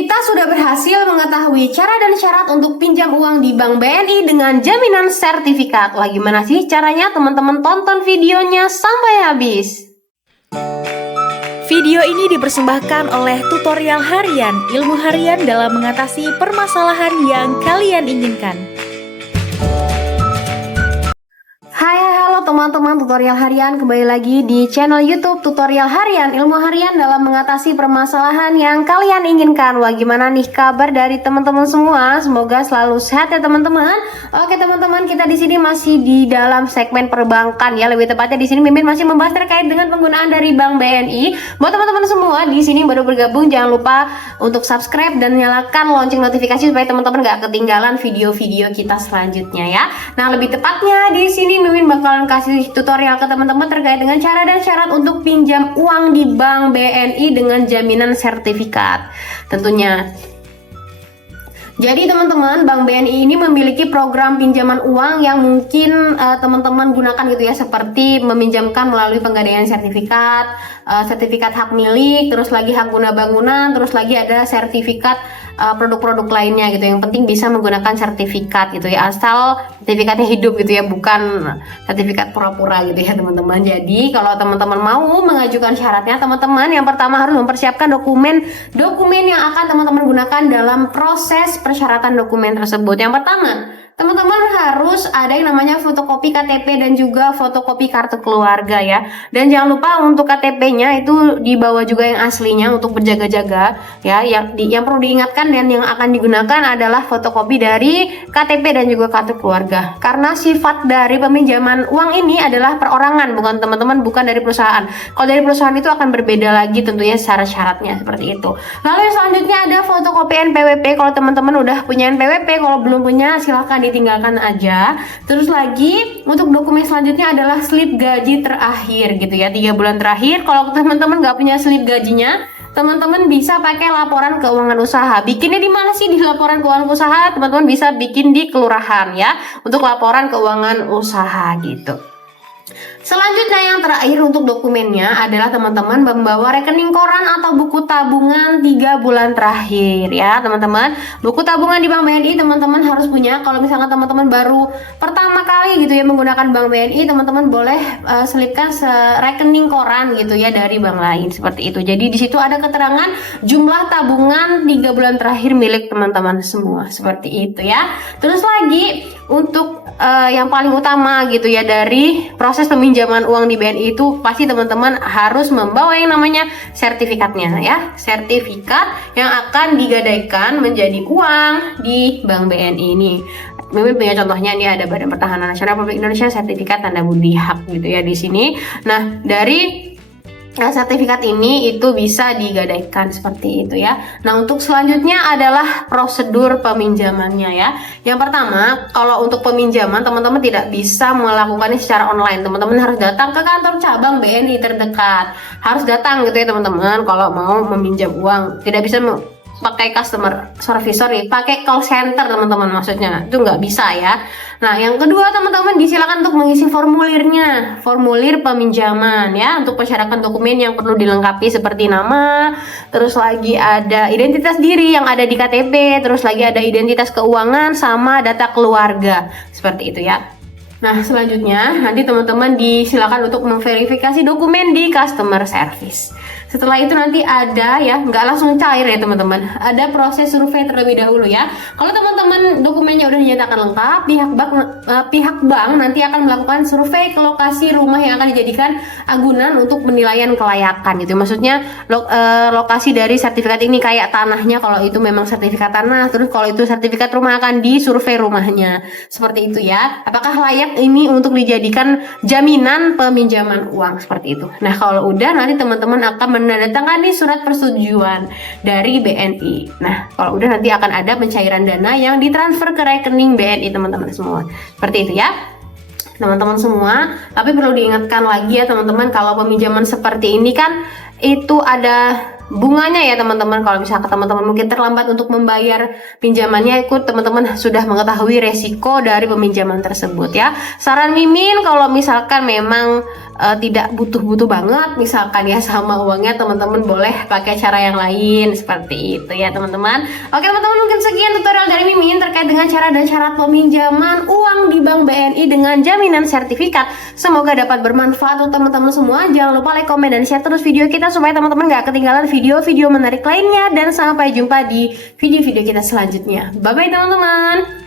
Kita sudah berhasil mengetahui cara dan syarat untuk pinjam uang di Bank BNI dengan jaminan sertifikat. Wah, gimana sih caranya? Teman-teman tonton videonya sampai habis. Video ini dipersembahkan oleh tutorial harian, ilmu harian dalam mengatasi permasalahan yang kalian inginkan. Halo teman-teman tutorial harian, kembali lagi di channel YouTube tutorial harian, ilmu harian dalam mengatasi permasalahan yang kalian inginkan. Wah, gimana nih kabar dari teman-teman semua? Semoga selalu sehat ya teman-teman. Oke teman-teman, kita di sini masih di dalam segmen perbankan ya. Lebih tepatnya di sini Mimin masih membahas terkait dengan penggunaan dari Bank BNI. Buat teman-teman semua di sini baru bergabung, jangan lupa untuk subscribe dan nyalakan lonceng notifikasi supaya teman-teman gak ketinggalan video-video kita selanjutnya ya. Nah, lebih tepatnya di sini Mimin bakalan kasih tutorial ke teman-teman terkait dengan cara dan syarat untuk pinjam uang di Bank BNI dengan jaminan sertifikat tentunya. Jadi teman-teman, Bank BNI ini memiliki program pinjaman uang yang mungkin teman-teman gunakan gitu ya, seperti meminjamkan melalui penggadaian sertifikat, sertifikat hak milik, terus lagi hak guna bangunan, terus lagi ada sertifikat produk-produk lainnya gitu. Yang penting bisa menggunakan sertifikat gitu ya, asal sertifikatnya hidup gitu ya, bukan sertifikat pura-pura gitu ya teman-teman. Jadi kalau teman-teman mau mengajukan syaratnya, teman-teman yang pertama harus mempersiapkan dokumen yang akan teman-teman gunakan dalam proses persyaratan dokumen tersebut. Yang pertama, teman-teman harus ada yang namanya fotokopi KTP dan juga fotokopi kartu keluarga ya. Dan jangan lupa untuk KTP-nya itu dibawa juga yang aslinya untuk berjaga-jaga ya. Yang perlu diingatkan dan yang akan digunakan adalah fotokopi dari KTP dan juga kartu keluarga. Karena sifat dari peminjaman uang ini adalah perorangan, bukan teman-teman, bukan dari perusahaan. Kalau dari perusahaan itu akan berbeda lagi tentunya syarat-syaratnya seperti itu. Lalu yang selanjutnya ada fotokopi NPWP. Kalau teman-teman udah punya NPWP, kalau belum punya silahkan ditinggalkan aja. Terus lagi untuk dokumen selanjutnya adalah slip gaji terakhir gitu ya, 3 bulan terakhir. Kalau teman-teman nggak punya slip gajinya, teman-teman bisa pakai laporan keuangan usaha. Bikinnya di mana sih di laporan keuangan usaha? Teman-teman bisa bikin di kelurahan ya, untuk laporan keuangan usaha gitu. Selanjutnya yang terakhir untuk dokumennya adalah teman-teman membawa rekening koran atau buku tabungan 3 bulan terakhir ya teman-teman. Buku tabungan di Bank BNI teman-teman harus punya. Kalau misalkan teman-teman baru pertama kali gitu ya menggunakan Bank BNI, teman-teman boleh selipkan rekening koran gitu ya dari bank lain seperti itu. Jadi di situ ada keterangan jumlah tabungan 3 bulan terakhir milik teman-teman semua seperti itu ya. Terus lagi untuk yang paling utama gitu ya dari proses peminjaman uang di BNI itu pasti teman-teman harus membawa yang namanya sertifikatnya ya, sertifikat yang akan digadaikan menjadi uang di Bank BNI ini. Mimin punya contohnya, ini ada Badan Pertahanan Nasional Republik Indonesia sertifikat tanda budi hak gitu ya di sini. Nah, dari sertifikat ini itu bisa digadaikan seperti itu ya. Nah, untuk selanjutnya adalah prosedur peminjamannya ya. Yang pertama, kalau untuk peminjaman teman-teman tidak bisa melakukannya secara online. Teman-teman harus datang ke kantor cabang BNI terdekat. Harus datang gitu ya teman-teman kalau mau meminjam uang. Tidak bisa pakai customer service, pakai call center teman-teman, maksudnya itu nggak bisa ya. Nah, yang kedua teman-teman disilakan untuk mengisi formulirnya, formulir peminjaman ya, untuk persyaratan dokumen yang perlu dilengkapi seperti nama, terus lagi ada identitas diri yang ada di KTP, terus lagi ada identitas keuangan sama data keluarga seperti itu ya. Nah, selanjutnya nanti teman-teman disilakan untuk memverifikasi dokumen di customer service. Setelah itu nanti ada ya, nggak langsung cair ya teman-teman, ada proses survei terlebih dahulu ya. Kalau teman-teman dokumennya udah dinyatakan lengkap, pihak bank nanti akan melakukan survei ke lokasi rumah yang akan dijadikan agunan untuk penilaian kelayakan gitu. Maksudnya lokasi dari sertifikat ini kayak tanahnya, kalau itu memang sertifikat tanah, terus kalau itu sertifikat rumah akan disurvei rumahnya seperti itu ya. Apakah layak ini untuk dijadikan jaminan peminjaman uang seperti itu. Nah, kalau udah nanti teman-teman akan menandatangani surat persetujuan dari BNI. Nah, kalau udah nanti akan ada pencairan dana yang ditransfer ke rekening BNI teman-teman semua. Seperti itu ya teman-teman semua. Tapi perlu diingatkan lagi ya teman-teman, kalau peminjaman seperti ini kan itu ada bunganya ya teman-teman. Kalau misalkan teman-teman mungkin terlambat untuk membayar pinjamannya, ikut teman-teman sudah mengetahui resiko dari peminjaman tersebut ya. Saran Mimin, kalau misalkan memang tidak butuh-butuh banget misalkan ya sama uangnya, teman-teman boleh pakai cara yang lain seperti itu ya teman-teman. Oke teman-teman, mungkin sekian tutorial dari Mimin terkait dengan cara dan syarat peminjaman uang di Bank BNI dengan jaminan sertifikat. Semoga dapat bermanfaat untuk teman-teman semua. Jangan lupa like, komen, dan share terus video kita supaya teman-teman gak ketinggalan video-video menarik lainnya, dan sampai jumpa di video-video kita selanjutnya. Bye bye teman-teman.